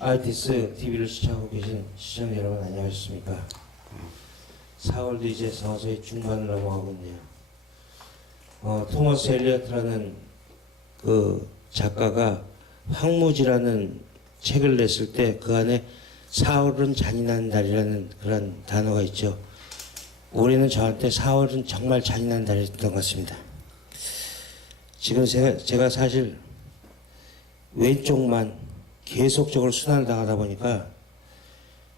ITS TV를 시청하고 계신 시청자 여러분 안녕하십니까. 4월도 이제 서서히 중반을 넘어가고 있네요. 토머스 엘리어트라는 그 작가가 황무지라는 책을 냈을 때 그 안에 4월은 잔인한 달이라는 그런 단어가 있죠. 올해는 저한테 4월은 정말 잔인한 달이었던 것 같습니다. 지금 제가 사실 왼쪽만 계속적으로 순환을 당하다 보니까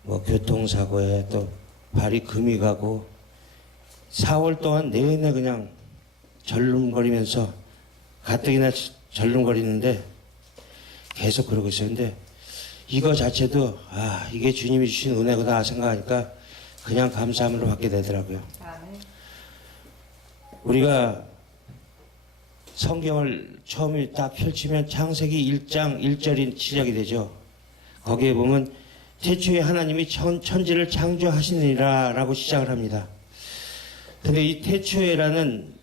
뭐 교통사고에 또 발이 금이 가고 4월 동안 내내 그냥 절름거리면서 가뜩이나 절름거리는데 계속 그러고 있어요. 근데 이거 자체도 이게 주님이 주신 은혜구나 생각하니까 그냥 감사함으로 받게 되더라고요. 우리가 성경을 처음에 딱 펼치면 창세기 1장 1절이 시작이 되죠. 거기에 보면 태초에 하나님이 천지를 창조하시니라 라고 시작을 합니다. 근데 이 태초에라는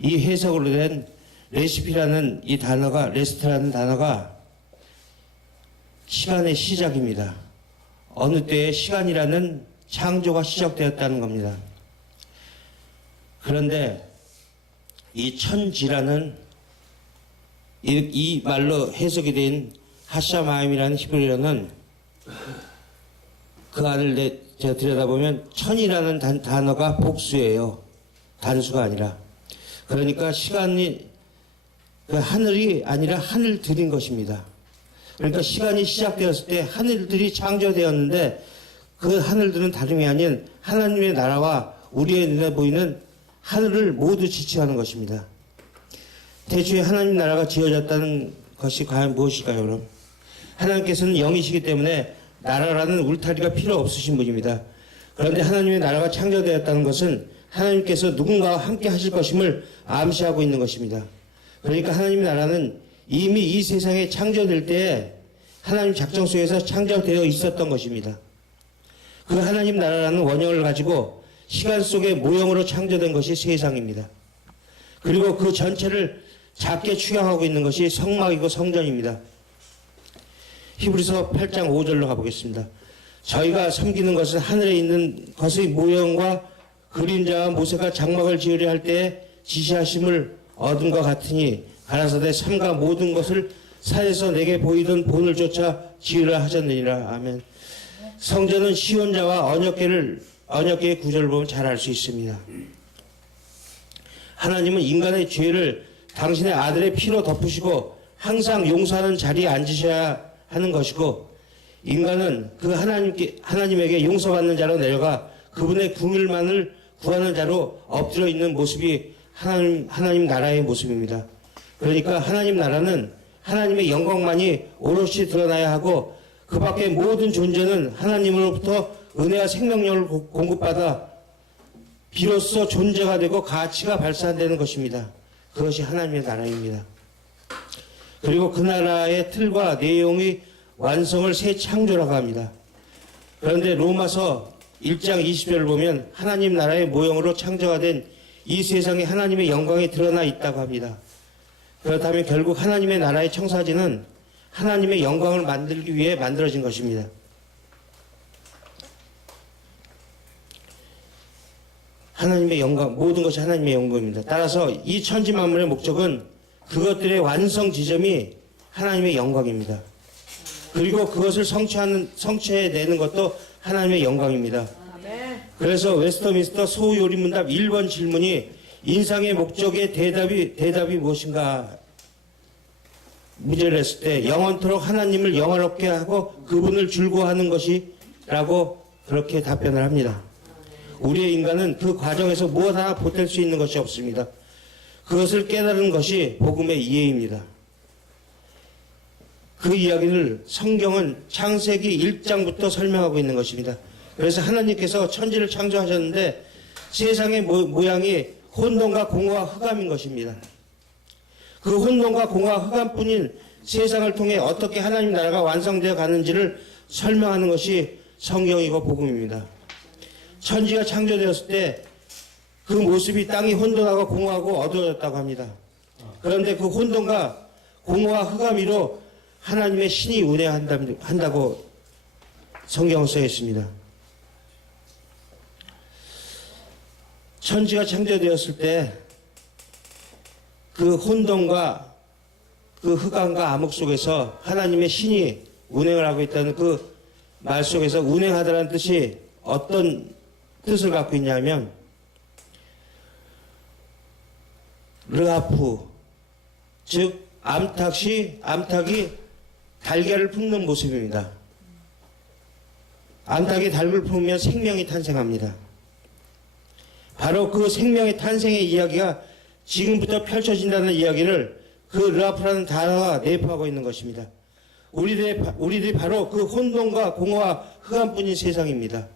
이 해석으로 된 레시피라는 이 단어가, 레스트라는 단어가 시간의 시작입니다. 어느 때에 시간이라는 창조가 시작되었다는 겁니다. 그런데 이 천지라는 이 말로 해석이 된 하샤마임이라는 히브리어는 그 안을 제가 들여다보면 천이라는 단어가 복수예요. 단수가 아니라. 그러니까 시간이 그 하늘이 아니라 하늘들인 것입니다. 그러니까 시간이 시작되었을 때 하늘들이 창조되었는데 그 하늘들은 다름이 아닌 하나님의 나라와 우리의 눈에 보이는 하늘을 모두 지칭하는 것입니다. 태초에 하나님 나라가 지어졌다는 것이 과연 무엇일까요, 그럼? 하나님께서는 영이시기 때문에 나라라는 울타리가 필요 없으신 분입니다. 그런데 하나님의 나라가 창조되었다는 것은 하나님께서 누군가와 함께 하실 것임을 암시하고 있는 것입니다. 그러니까 하나님의 나라는 이미 이 세상에 창조될 때에 하나님 작정 속에서 창조되어 있었던 것입니다. 그 하나님 나라라는 원형을 가지고 시간 속의 모형으로 창조된 것이 세상입니다. 그리고 그 전체를 작게 추경하고 있는 것이 성막이고 성전입니다. 히브리서 8장 5절로 가보겠습니다. 저희가 섬기는 것은 하늘에 있는 것의 모형과 그림자와 모세가 장막을 지으려 할 때에 지시하심을 얻음과 같으니 가라사대 삼가 모든 것을 산에서 내게 보이던 본을 쫓아 지으라 하셨느니라. 아멘. 성전은 시온자와 언약궤의 구절을 보면 잘 알 수 있습니다. 하나님은 인간의 죄를 당신의 아들의 피로 덮으시고 항상 용서하는 자리에 앉으셔야 하는 것이고, 인간은 그 하나님에게 용서받는 자로 내려가 그분의 궁율만을 구하는 자로 엎드려 있는 모습이 하나님 나라의 모습입니다. 그러니까 하나님 나라는 하나님의 영광만이 오롯이 드러나야 하고, 그 밖의 모든 존재는 하나님으로부터 은혜와 생명력을 공급받아 비로소 존재가 되고 가치가 발산되는 것입니다. 그것이 하나님의 나라입니다. 그리고 그 나라의 틀과 내용의 완성을 새 창조라고 합니다. 그런데 로마서 1장 20절을 보면 하나님 나라의 모형으로 창조가 된 이 세상에 하나님의 영광이 드러나 있다고 합니다. 그렇다면 결국 하나님의 나라의 청사진은 하나님의 영광을 만들기 위해 만들어진 것입니다. 하나님의 영광, 모든 것이 하나님의 영광입니다. 따라서 이 천지 만물의 목적은 그것들의 완성 지점이 하나님의 영광입니다. 그리고 그것을 성취해내는 것도 하나님의 영광입니다. 그래서 웨스터민스터 소요리문답 1번 질문이 인상의 목적의 대답이 무엇인가 문제를 냈을 때 영원토록 하나님을 영화롭게 하고 그분을 즐거워하는 것이라고 그렇게 답변을 합니다. 우리의 인간은 그 과정에서 무엇 하나 보탤 수 있는 것이 없습니다. 그것을 깨달은 것이 복음의 이해입니다. 그 이야기를 성경은 창세기 1장부터 설명하고 있는 것입니다. 그래서 하나님께서 천지를 창조하셨는데 세상의 모양이 혼돈과 공허와 흑암인 것입니다. 그 혼돈과 공허와 흑암뿐인 세상을 통해 어떻게 하나님 나라가 완성되어 가는지를 설명하는 것이 성경이고 복음입니다. 천지가 창조되었을 때 그 모습이 땅이 혼돈하고 공허하고 어두워졌다고 합니다. 그런데 그 혼돈과 공허와 흑암 위로 하나님의 신이 운행한다고 성경에 써 있습니다. 천지가 창조되었을 때 그 혼돈과 그 흑암과 암흑 속에서 하나님의 신이 운행을 하고 있다는 그 말 속에서 운행하다라는 뜻이 어떤 뜻을 갖고 있냐면 르하프, 즉 암탉이 달걀을 품는 모습입니다. 암탉이 달걀을 품으면 생명이 탄생합니다. 바로 그 생명의 탄생의 이야기가 지금부터 펼쳐진다는 이야기를 그 르하프라는 단어가 내포하고 있는 것입니다. 우리들이 바로 그 혼돈과 공허와 흑암뿐인 세상입니다.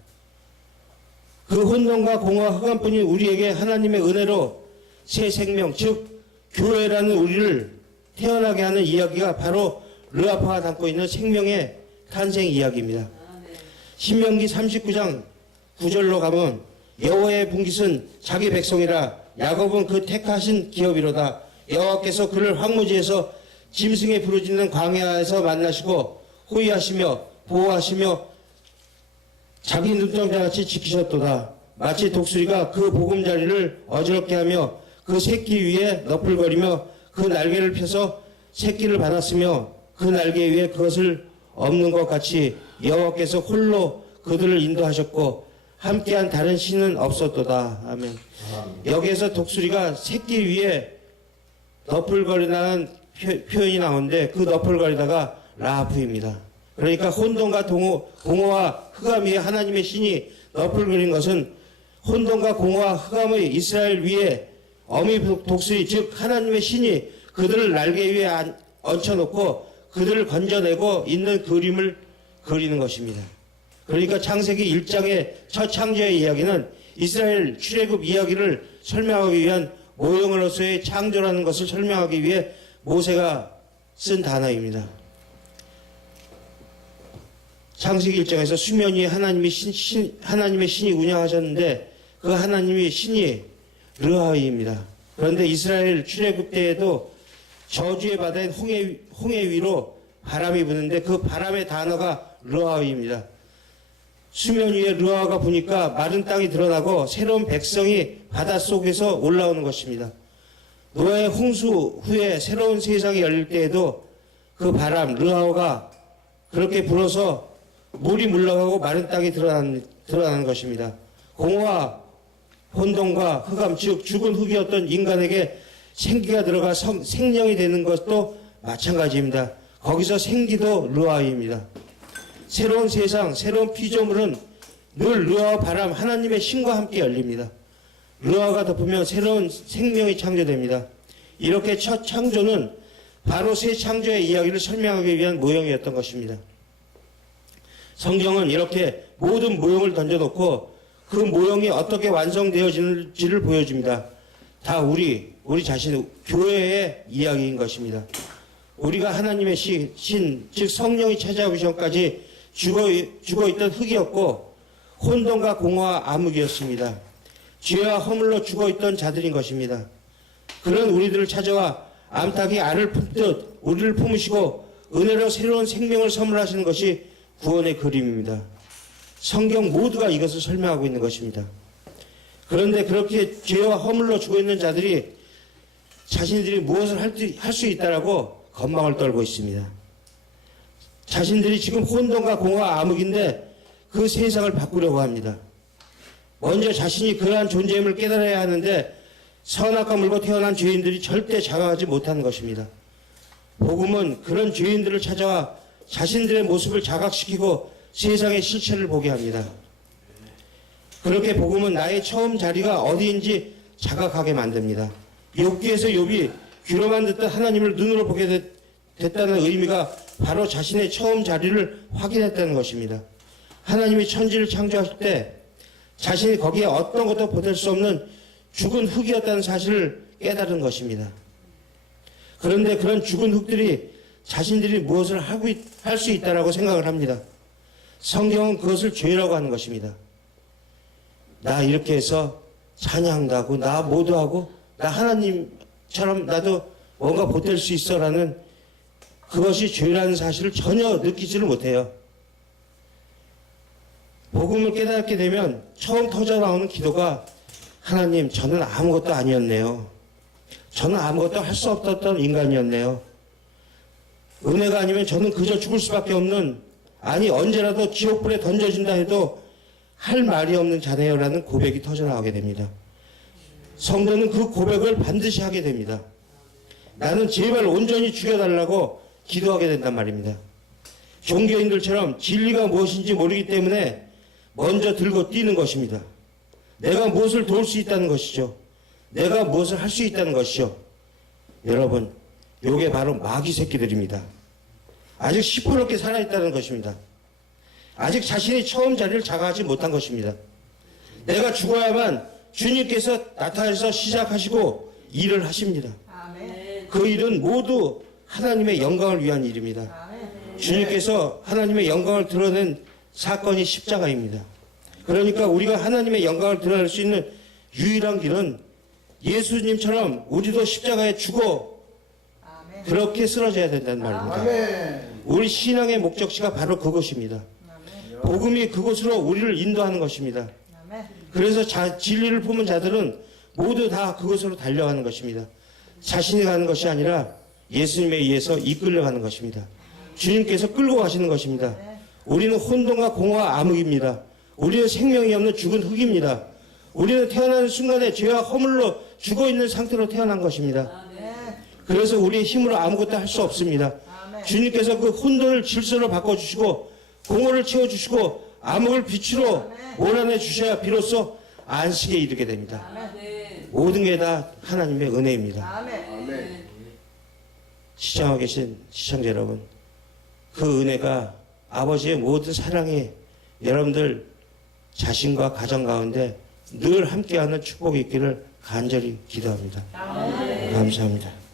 그 혼돈과 공허와 흑암뿐인 우리에게 하나님의 은혜로 새 생명, 즉 교회라는 우리를 태어나게 하는 이야기가 바로 르하프가 담고 있는 생명의 탄생 이야기입니다. 신명기 39장 9절로 가면 여호와의 분깃은 자기 백성이라 야곱은 그 택하신 기업이로다. 여호와께서 그를 황무지에서 짐승의 부르짖는 광야에서 만나시고 호위하시며 보호하시며 자기 눈동자같이 지키셨도다. 마치 독수리가 그 보금자리를 어지럽게 하며 그 새끼 위에 너풀거리며 그 날개를 펴서 새끼를 받았으며 그 날개 위에 그것을 없는 것 같이 여호와께서 홀로 그들을 인도하셨고 함께한 다른 신은 없었도다. 아멘. 여기에서 독수리가 새끼 위에 너풀거리다는 표현이 나오는데 그 너풀거리다가 라하프입니다. 그러니까 혼돈과 공허와 흑암 위에 하나님의 신이 너풀거린 것은 혼돈과 공허와 흑암의 이스라엘 위에 어미 독수리 즉 하나님의 신이 그들을 날개 위에 얹혀놓고 그들을 건져내고 있는 그림을 그리는 것입니다. 그러니까 창세기 1장의 첫 창조의 이야기는 이스라엘 출애굽 이야기를 설명하기 위한 모형으로서의 창조라는 것을 설명하기 위해 모세가 쓴 단어입니다. 창세기 1장에서 수면 위에 하나님의 신이 운영하셨는데 그 하나님의 신이 르하이입니다. 그런데 이스라엘 출애굽 때에도 저주의 바다인 홍해 위로 바람이 부는데 그 바람의 단어가 르하이입니다. 수면 위에 르하가 부니까 마른 땅이 드러나고 새로운 백성이 바닷속에서 올라오는 것입니다. 노아의 홍수 후에 새로운 세상이 열릴 때에도 그 바람 르하가 그렇게 불어서 물이 물러가고 마른 땅이 드러나는 것입니다. 공허와 혼돈과 흑암 즉 죽은 흙이었던 인간에게 생기가 들어가 생명이 되는 것도 마찬가지입니다. 거기서 생기도 르하입니다. 새로운 세상, 새로운 피조물은 늘 르하와 바람, 하나님의 신과 함께 열립니다. 르하가 덮으면 새로운 생명이 창조됩니다. 이렇게 첫 창조는 바로 새 창조의 이야기를 설명하기 위한 모형이었던 것입니다. 성경은 이렇게 모든 모형을 던져놓고 그 모형이 어떻게 완성되어지는지를 보여줍니다. 다 우리 자신, 교회의 이야기인 것입니다. 우리가 하나님의 신, 즉 성령이 찾아오기 전까지 죽어있던 흙이었고 혼돈과 공허와 암흑이었습니다. 죄와 허물로 죽어있던 자들인 것입니다. 그런 우리들을 찾아와 암탉이 알을 품듯 우리를 품으시고 은혜로 새로운 생명을 선물하시는 것이 구원의 그림입니다. 성경 모두가 이것을 설명하고 있는 것입니다. 그런데 그렇게 죄와 허물로 죽어있는 자들이 자신들이 무엇을 할 수 있다라고 건방을 떨고 있습니다. 자신들이 지금 혼돈과 공허와 암흑인데 그 세상을 바꾸려고 합니다. 먼저 자신이 그러한 존재임을 깨달아야 하는데 선악과 물고 태어난 죄인들이 절대 자각하지 못하는 것입니다. 복음은 그런 죄인들을 찾아와 자신들의 모습을 자각시키고 세상의 실체를 보게 합니다. 그렇게 복음은 나의 처음 자리가 어디인지 자각하게 만듭니다. 욥기에서 욥이 귀로만 듣던 하나님을 눈으로 보게 됐다는 의미가 바로 자신의 처음 자리를 확인했다는 것입니다. 하나님이 천지를 창조하실 때 자신이 거기에 어떤 것도 보탤 수 없는 죽은 흙이었다는 사실을 깨달은 것입니다. 그런데 그런 죽은 흙들이 자신들이 무엇을 할 수 있다라고 생각을 합니다. 성경은 그것을 죄라고 하는 것입니다. 나 이렇게 해서 찬양도 하고 나 모두 하고 나 하나님처럼 나도 뭔가 보탤 수 있어라는 그것이 죄라는 사실을 전혀 느끼지를 못해요. 복음을 깨닫게 되면 처음 터져 나오는 기도가 하나님, 저는 아무것도 아니었네요. 저는 아무것도 할 수 없었던 인간이었네요. 은혜가 아니면 저는 그저 죽을 수밖에 없는, 아니 언제라도 지옥불에 던져진다 해도 할 말이 없는 자네요라는 고백이 터져 나오게 됩니다. 성도는 그 고백을 반드시 하게 됩니다. 나는 제발 온전히 죽여달라고 기도하게 된단 말입니다. 종교인들처럼 진리가 무엇인지 모르기 때문에 먼저 들고 뛰는 것입니다. 내가 무엇을 도울 수 있다는 것이죠. 내가 무엇을 할 수 있다는 것이죠. 여러분, 요게 바로 마귀 새끼들입니다. 아직 시퍼렇게 살아있다는 것입니다. 아직 자신이 처음 자리를 장악하지 못한 것입니다. 내가 죽어야만 주님께서 나타나서 시작하시고 일을 하십니다. 아멘. 그 일은 모두 하나님의 영광을 위한 일입니다. 아멘. 주님께서 하나님의 영광을 드러낸 사건이 십자가입니다. 그러니까 우리가 하나님의 영광을 드러낼 수 있는 유일한 길은 예수님처럼 우리도 십자가에 죽어 아멘. 그렇게 쓰러져야 된다는 말입니다. 아멘. 우리 신앙의 목적지가 바로 그것입니다. 아멘. 복음이 그곳으로 우리를 인도하는 것입니다. 아멘. 그래서 진리를 품은 자들은 모두 다 그곳으로 달려가는 것입니다. 자신이 가는 것이 아니라 예수님에 의해서 이끌려가는 것입니다. 주님께서 끌고 가시는 것입니다. 우리는 혼돈과 공허와 암흑입니다. 우리는 생명이 없는 죽은 흙입니다. 우리는 태어나는 순간에 죄와 허물로 죽어있는 상태로 태어난 것입니다. 그래서 우리의 힘으로 아무것도 할 수 없습니다. 아멘. 주님께서 그 혼돈을 질서로 바꿔주시고 공허를 채워주시고 암흑을 빛으로 몰아내 주셔야 비로소 안식에 이르게 됩니다. 아멘. 모든 게 다 하나님의 은혜입니다. 아멘. 아멘. 시청하고 계신 시청자 여러분, 그 은혜가 아버지의 모든 사랑이 여러분들 자신과 가정 가운데 늘 함께하는 축복이 있기를 간절히 기도합니다. 아멘. 감사합니다.